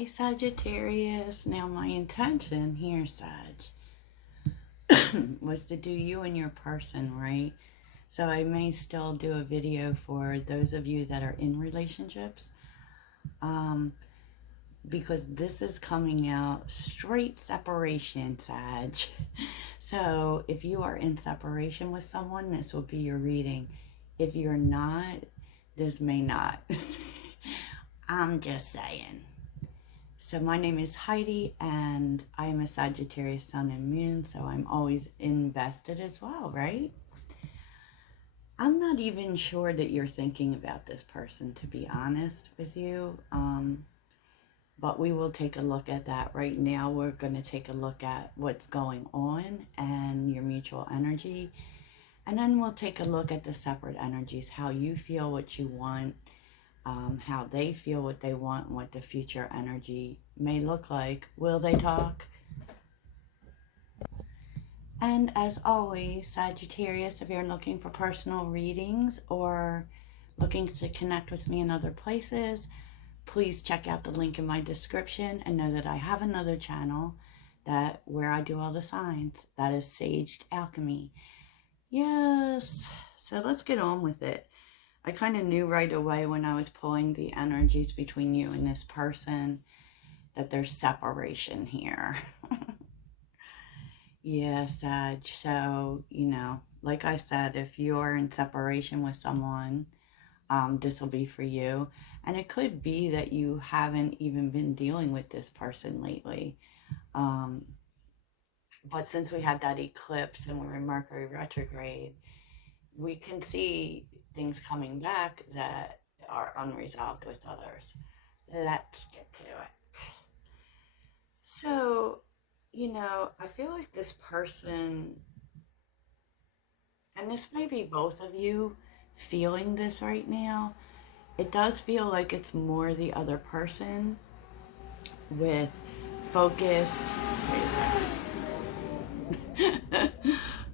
Hey Sagittarius, now my intention here, Sag, was to do you and your person, right? So I may still do a video for those of you that are in relationships, um, because this is coming out straight separation, Sag. So if you are in separation with someone, this will be your reading. If you're not, this may not. I'm just saying. So my name is Heidi, and I am a Sagittarius Sun and Moon, so I'm always invested as well, right? I'm not even sure that you're thinking about this person, to be honest with you, but we will take a look at that. Right now, we're going to take a look at what's going on and your mutual energy, and then we'll take a look at the separate energies, how you feel, what you want, how they feel, what they want, and what the future energy may look like. Will they talk? And as always, Sagittarius, if you're looking for personal readings or looking to connect with me in other places, please check out the link in my description and know that I have another channel where I do all the signs. That is Saged Alchemy. Yes. So let's get on with it. I kind of knew right away when I was pulling the energies between you and this person that there's separation here. Yeah, Sag. So, like I said, if you're in separation with someone, this will be for you. And it could be that you haven't even been dealing with this person lately. But since we had that eclipse and we're in Mercury retrograde, we can see things coming back that are unresolved with others. Let's get to it. So, I feel like this person, and this may be both of you feeling this right now, it does feel like it's more the other person with focused, wait a second,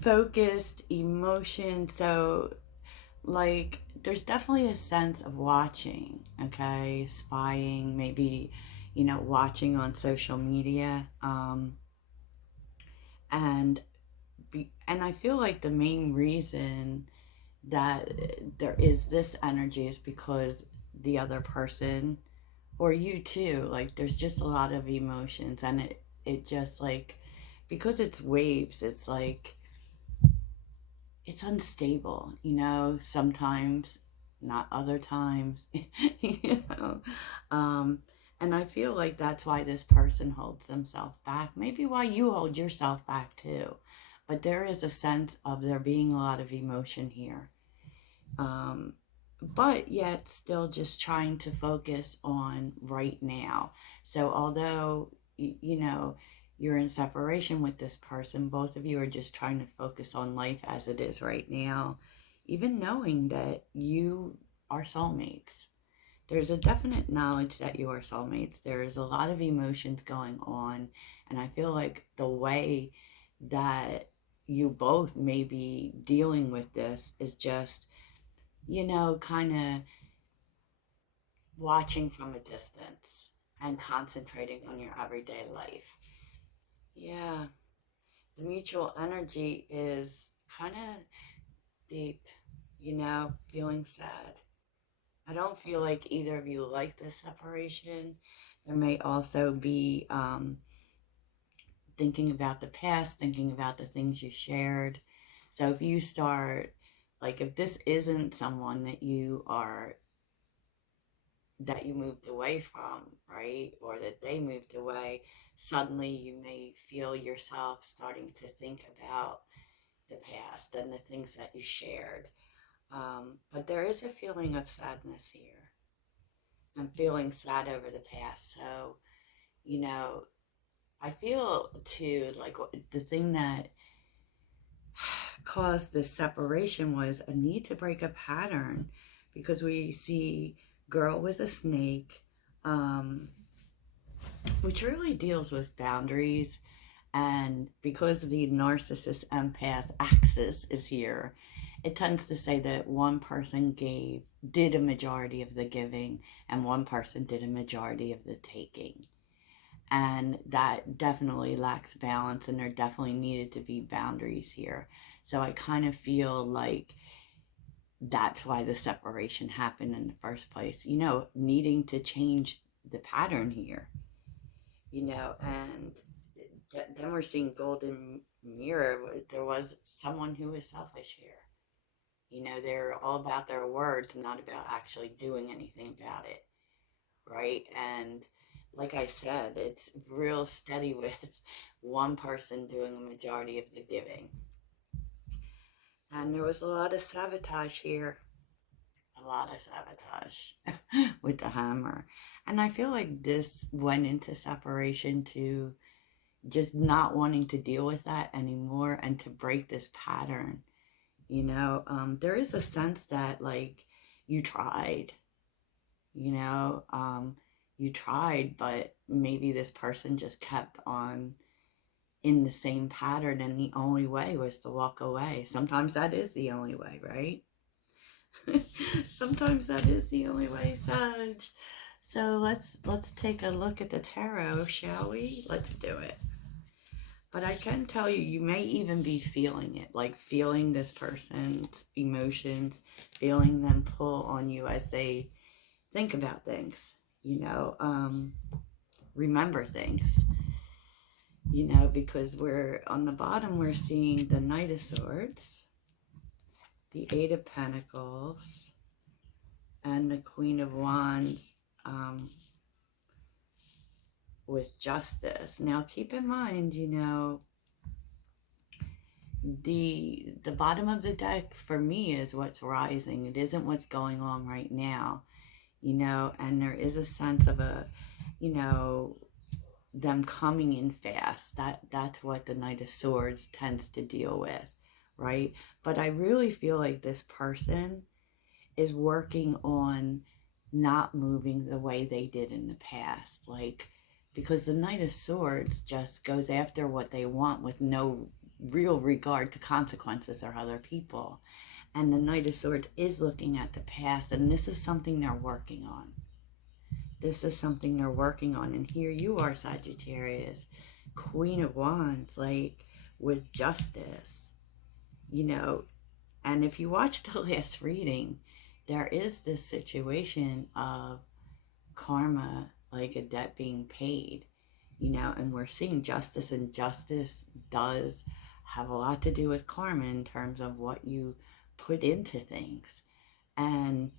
focused emotion. So, like, there's definitely a sense of watching, okay, spying, maybe, watching on social media. And and I feel like the main reason that there is this energy is because the other person, or you too, like there's just a lot of emotions, and it just like, because it's waves, it's like it's unstable, sometimes, not other times. you know and I feel like that's why this person holds themselves back, maybe why you hold yourself back too. But there is a sense of there being a lot of emotion here, but yet still just trying to focus on right now. So although you're in separation with this person, both of you are just trying to focus on life as it is right now, even knowing that you are soulmates. There's a definite knowledge that you are soulmates. There's a lot of emotions going on, and I feel like the way that you both may be dealing with this is just, kind of watching from a distance and concentrating on your everyday life. Yeah, the mutual energy is kind of deep, feeling sad. I don't feel like either of you like this separation. There may also be thinking about the past, thinking about the things you shared. So if you start, like, if this isn't someone that you moved away from, right? Or that they moved away, suddenly you may feel yourself starting to think about the past and the things that you shared. But there is a feeling of sadness here. I'm feeling sad over the past. So, you know, I feel too like the thing that caused this separation was a need to break a pattern, because we see girl with a snake, which really deals with boundaries. And because the narcissist empath axis is here, it tends to say that one person did a majority of the giving and one person did a majority of the taking. And that definitely lacks balance, and there definitely needed to be boundaries here. So I kind of feel like that's why the separation happened in the first place, needing to change the pattern here, and then we're seeing golden mirror. There was someone who was selfish here. They're all about their words, not about actually doing anything about it, right? And like I said, it's real steady with one person doing a majority of the giving. And there was a lot of sabotage here, a lot of sabotage with the hammer. And I feel like this went into separation to just not wanting to deal with that anymore and to break this pattern. There is a sense that, like, you tried, you know, um, but maybe this person just kept on in the same pattern, and the only way was to walk away. Sometimes that is the only way, right? Sometimes that is the only way, Sag. So let's take a look at the tarot, shall we? Let's do it. But I can tell you, you may even be feeling it, like feeling this person's emotions, feeling them pull on you as they think about things, remember things, because we're on the bottom, we're seeing the Knight of Swords, the Eight of Pentacles, and the Queen of Wands, with Justice. Now, keep in mind, the bottom of the deck for me is what's rising. It isn't what's going on right now, and there is a sense of them coming in fast. That's what the Knight of Swords tends to deal with, right? But I really feel like this person is working on not moving the way they did in the past, like, because the Knight of Swords just goes after what they want with no real regard to consequences or other people. And the Knight of Swords is looking at the past, and this is something they're working on. This is something they're working on. And here you are, Sagittarius, Queen of Wands, like, with Justice, and if you watch the last reading, there is this situation of karma, like a debt being paid, and we're seeing justice, and justice does have a lot to do with karma in terms of what you put into things. And,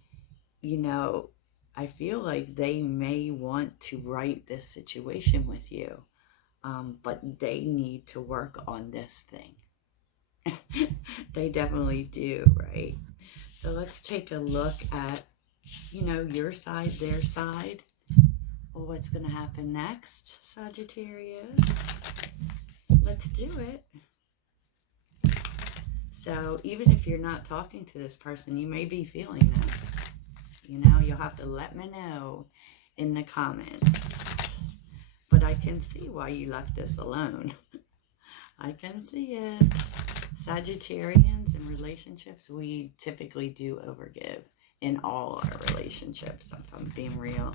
I feel like they may want to right this situation with you, but they need to work on this thing. They definitely do, right? So let's take a look at, your side, their side. Well, what's going to happen next, Sagittarius? Let's do it. So even if you're not talking to this person, you may be feeling them. You'll have to let me know in the comments. But I can see why you left this alone. I can see it. Sagittarians in relationships, we typically do overgive in all our relationships, if I'm being real.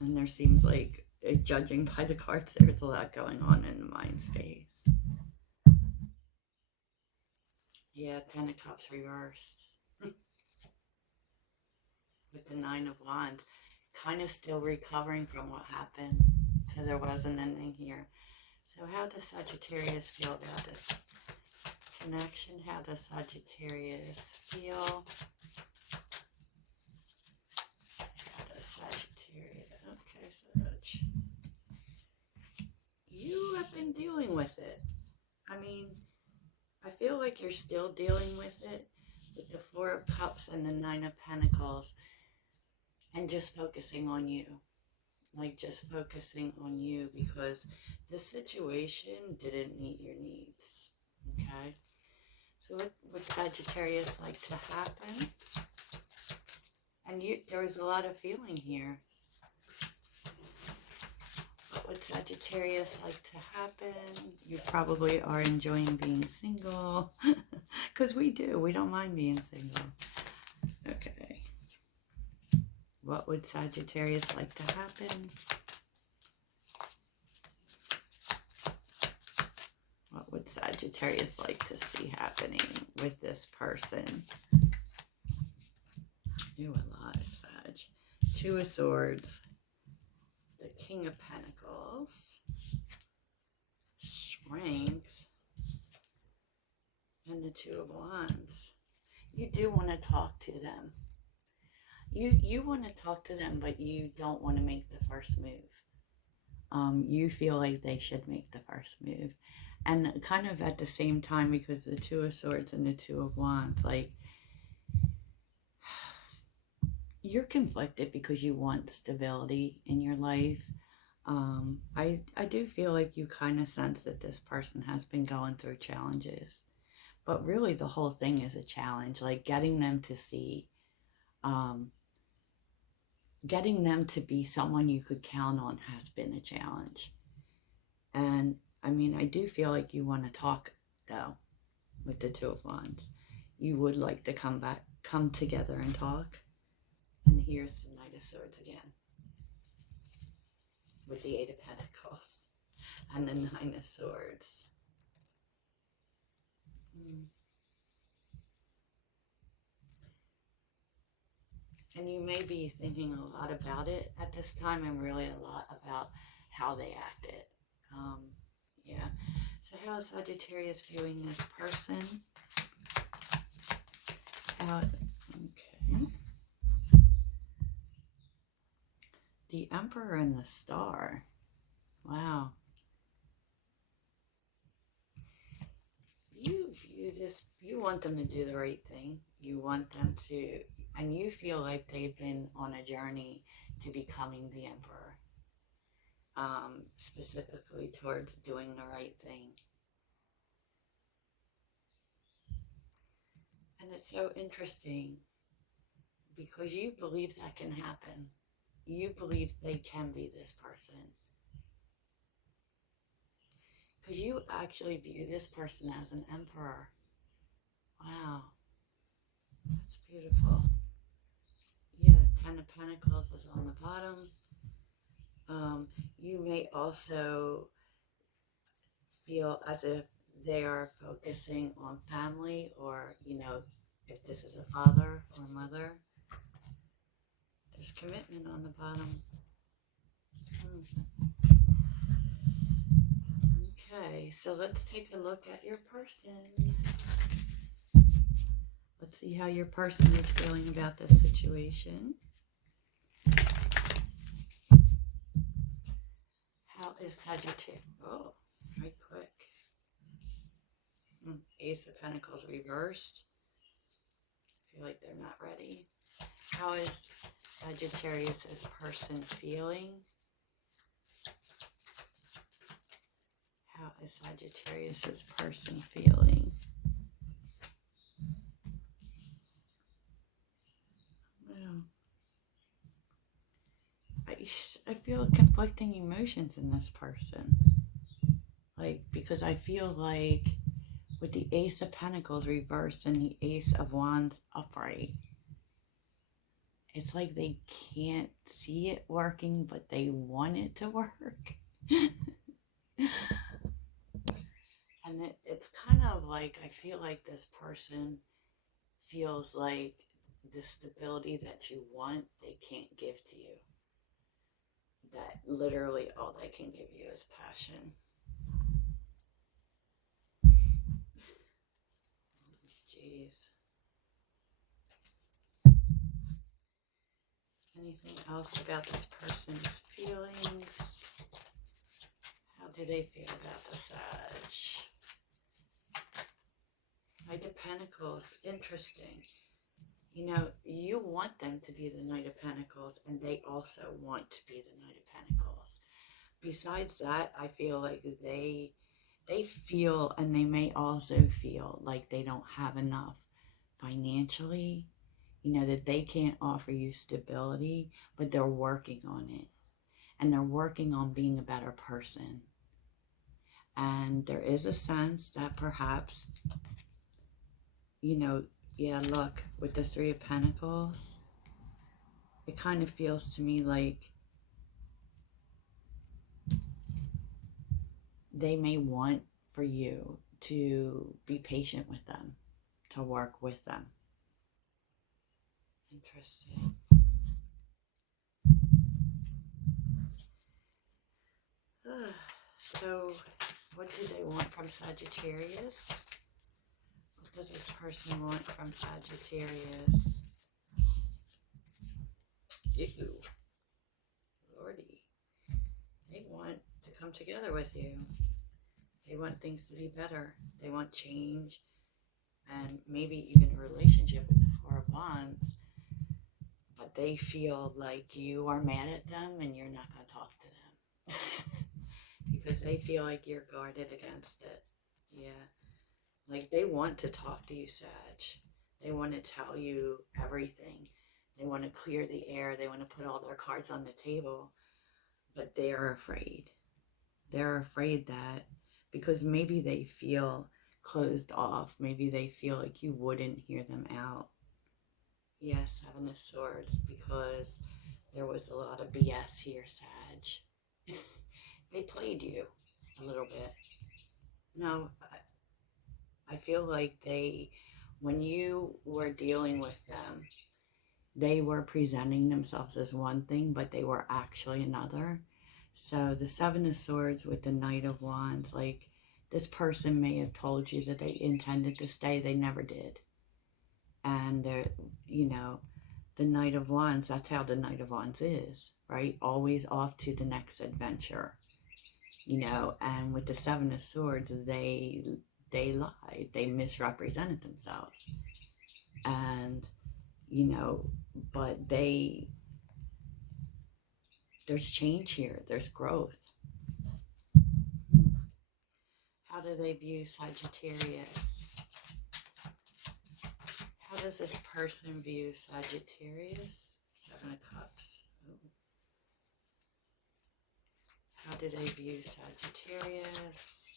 And there seems like, judging by the cards, there's a lot going on in the mind space. Yeah, Ten of Cups reversed. With the Nine of Wands, kind of still recovering from what happened. So there was an ending here. So how does Sagittarius feel about this connection? How does Sagittarius feel? How does Sagittarius... Okay, Sag. You have been dealing with it. I mean, I feel like you're still dealing with it, with the Four of Cups and the Nine of Pentacles, and just focusing on you. Like, just focusing on you, because the situation didn't meet your needs. Okay? So what would Sagittarius like to happen? And there was a lot of feeling here. What would Sagittarius like to happen? You probably are enjoying being single. Because we do. We don't mind being single. Okay. What would Sagittarius like to happen? What would Sagittarius like to see happening with this person? Ooh, a lot, Sag. Two of Swords. The King of Pentacles. Strength. And the Two of Wands. You do want to talk to them. You want to talk to them, but you don't want to make the first move. You feel like they should make the first move. And kind of at the same time, because the Two of Swords and the Two of Wands, like, you're conflicted because you want stability in your life. I do feel like you kind of sense that this person has been going through challenges. But really, the whole thing is a challenge. Like, getting them to see, getting them to be someone you could count on has been a challenge. And, I mean, I do feel like you want to talk, though, with the Two of Wands. You would like to come together and talk. And here's the Knight of Swords again, with the Eight of Pentacles and the Nine of Swords. And you may be thinking a lot about it at this time, and really a lot about how they acted. Yeah. So how is Sagittarius viewing this person? Okay. The Emperor and the Star. Wow. You view this, you want them to do the right thing. You want them to, and you feel like they've been on a journey to becoming the Emperor. Specifically towards doing the right thing. And it's so interesting because you believe that can happen. You believe they can be this person. Because you actually view this person as an emperor. Wow. That's beautiful. Yeah, Ten of Pentacles is on the bottom. You may also feel as if they are focusing on family, or, you know, if this is a father or mother. There's commitment on the bottom. Okay, so let's take a look at your person. Let's see how your person is feeling about this situation. How is Sagittarius? Oh, right quick. Ace of Pentacles reversed. I feel like they're not ready. How is Sagittarius' person feeling? How is Sagittarius' person feeling? Wow. I feel conflicting emotions in this person. Like, because I feel like with the Ace of Pentacles reversed and the Ace of Wands upright, it's like they can't see it working, but they want it to work. And it's kind of like, I feel like this person feels like the stability that you want, they can't give to you. That literally all they can give you is passion. Jeez. Anything else about this person's feelings? How do they feel about the Sag? Knight of Pentacles, interesting. You know, you want them to be the Knight of Pentacles, and they also want to be the Knight of Pentacles. Besides that, I feel like they feel, and they may also feel like they don't have enough financially, you know, that they can't offer you stability, but they're working on it. And they're working on being a better person. And there is a sense that perhaps you know, yeah, look, with the Three of Pentacles, it kind of feels to me like they may want for you to be patient with them, to work with them. Interesting. So, what do they want from Sagittarius? What does this person want from Sagittarius? Ew. Lordy. They want to come together with you. They want things to be better. They want change. And maybe even a relationship with the Four of Wands. But they feel like you are mad at them and you're not going to talk to them. Because they feel like you're guarded against it. Yeah. Like they want to talk to you, Sag. They want to tell you everything. They want to clear the air. They want to put all their cards on the table. But they are afraid. They're afraid that because maybe they feel closed off. Maybe they feel like you wouldn't hear them out. Yes, Seven of Swords, because there was a lot of BS here, Sag. They played you a little bit. No, I feel like when you were dealing with them, they were presenting themselves as one thing, but they were actually another. So the Seven of Swords with the Knight of Wands, like this person may have told you that they intended to stay, they never did. And you know, the Knight of Wands, that's how the Knight of Wands is, right? Always off to the next adventure, you know. And with the Seven of Swords, they lied, they misrepresented themselves, and you know, but there's change here, there's growth. How do they view Sagittarius? How does this person view Sagittarius? Seven of Cups. Ooh. How do they view Sagittarius?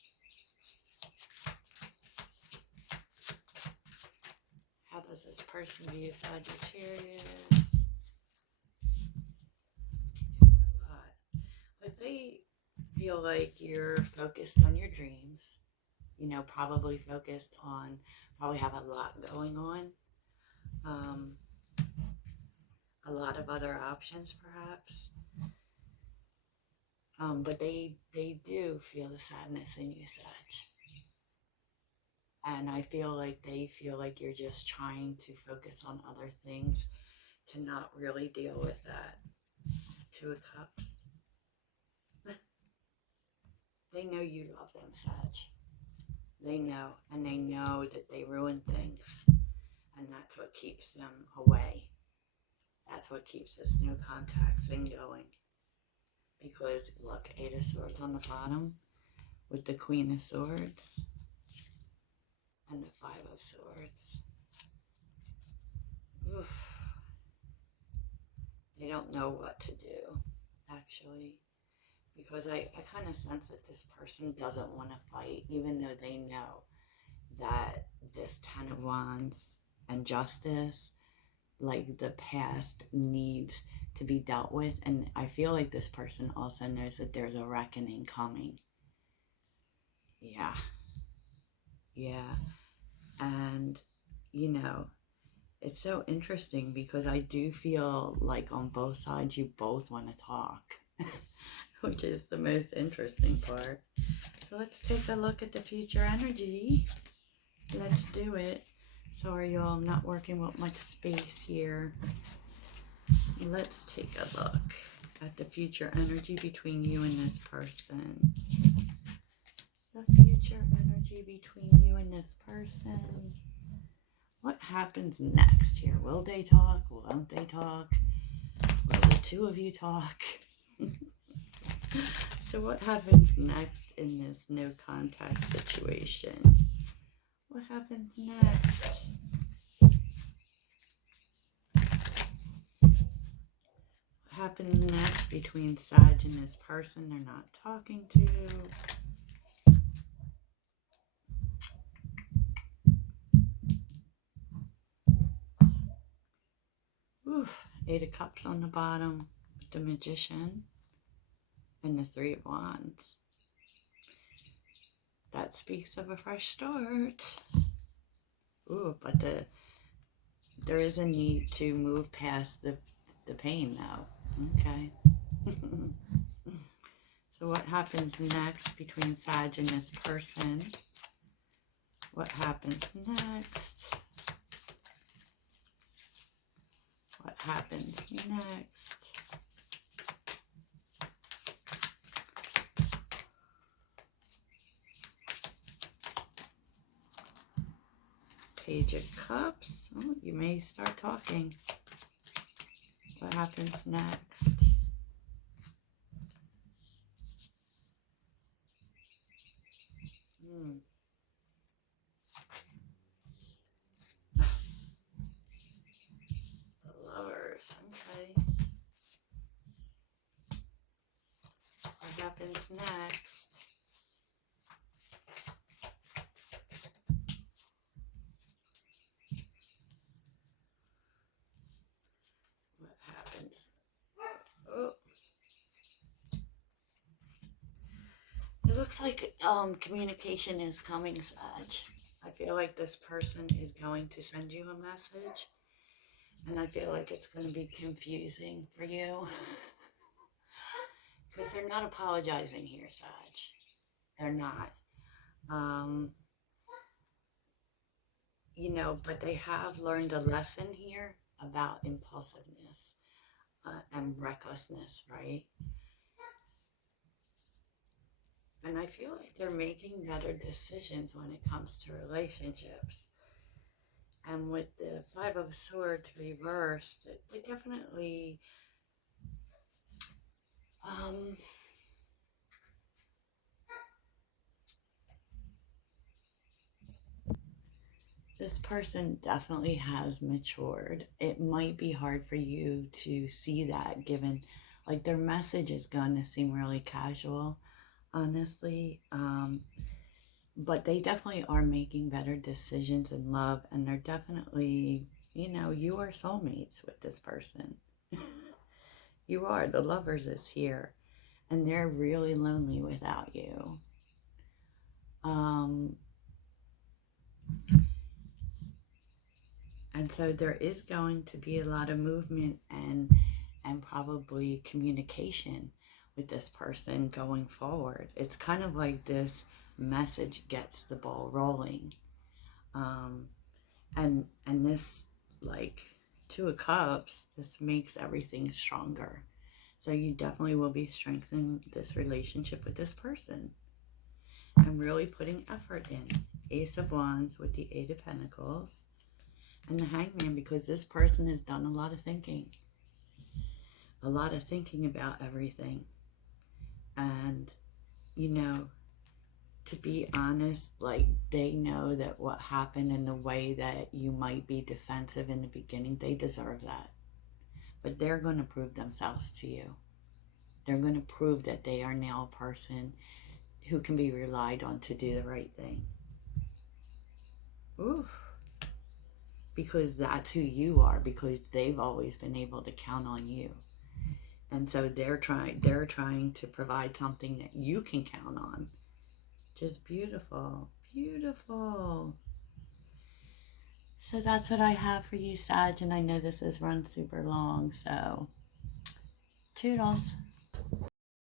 How does this person view Sagittarius? A lot. But they feel like you're focused on your dreams. You know, probably focused on, probably have a lot going on. A lot of other options, perhaps. But they do feel the sadness in you, Sag. And I feel like they feel like you're just trying to focus on other things to not really deal with that. Two of Cups. They know you love them, Sag. They know, and they know that they ruin things. And that's what keeps them away. That's what keeps this no contact thing going. Because, look, Eight of Swords on the bottom with the Queen of Swords and the Five of Swords. Oof. They don't know what to do, actually. Because I kind of sense that this person doesn't want to fight, even though they know that this Ten of Wands and Justice, like the past, needs to be dealt with. And I feel like this person also knows that there's a reckoning coming. Yeah. Yeah. And, you know, it's so interesting because I do feel like on both sides you both want to talk, which is the most interesting part. So let's take a look at the future energy. Let's do it. Sorry, y'all, I'm not working with much space here. Let's take a look at the future energy between you and this person. The future energy between you and this person. What happens next here? Will they talk? Won't they talk? Will the two of you talk? So what happens next in this no contact situation? What happens next? What happens next between Sag and this person they're not talking to? Eight of Cups on the bottom with the Magician and the Three of Wands. That speaks of a fresh start. Ooh, but there is a need to move past the pain now. Okay. So what happens next between Sag and this person? What happens next? What happens next? Page of Cups. Oh, you may start talking. What happens next? The Lovers. Okay. What happens next? What happens? Oh. It looks like communication is coming, Sag. I feel like this person is going to send you a message, and I feel like it's going to be confusing for you because they're not apologizing here, Sag. They're not. You know, but they have learned a lesson here about impulsiveness and recklessness, right? And I feel like they're making better decisions when it comes to relationships. And with the Five of Swords reversed, they definitely this person definitely has matured. It might be hard for you to see that, given like their message is gonna seem really casual, honestly. But they definitely are making better decisions in love, and they're definitely, you know, you are soulmates with this person. You are. The Lovers is here, and they're really lonely without you. And so there is going to be a lot of movement and probably communication with this person going forward. It's kind of like this message gets the ball rolling. And this, like, Two of Cups, this makes everything stronger. So you definitely will be strengthening this relationship with this person and really putting effort in. Ace of Wands with the Eight of Pentacles and the Hangman, because this person has done a lot of thinking about everything. And, you know, to be honest, like, they know that what happened and the way that you might be defensive in the beginning, they deserve that. But they're going to prove themselves to you. They're going to prove that they are now a person who can be relied on to do the right thing. Ooh. Because that's who you are, because they've always been able to count on you. And so they're trying to provide something that you can count on. Just beautiful. Beautiful. So that's what I have for you, Sag, and I know this has run super long, so toodles.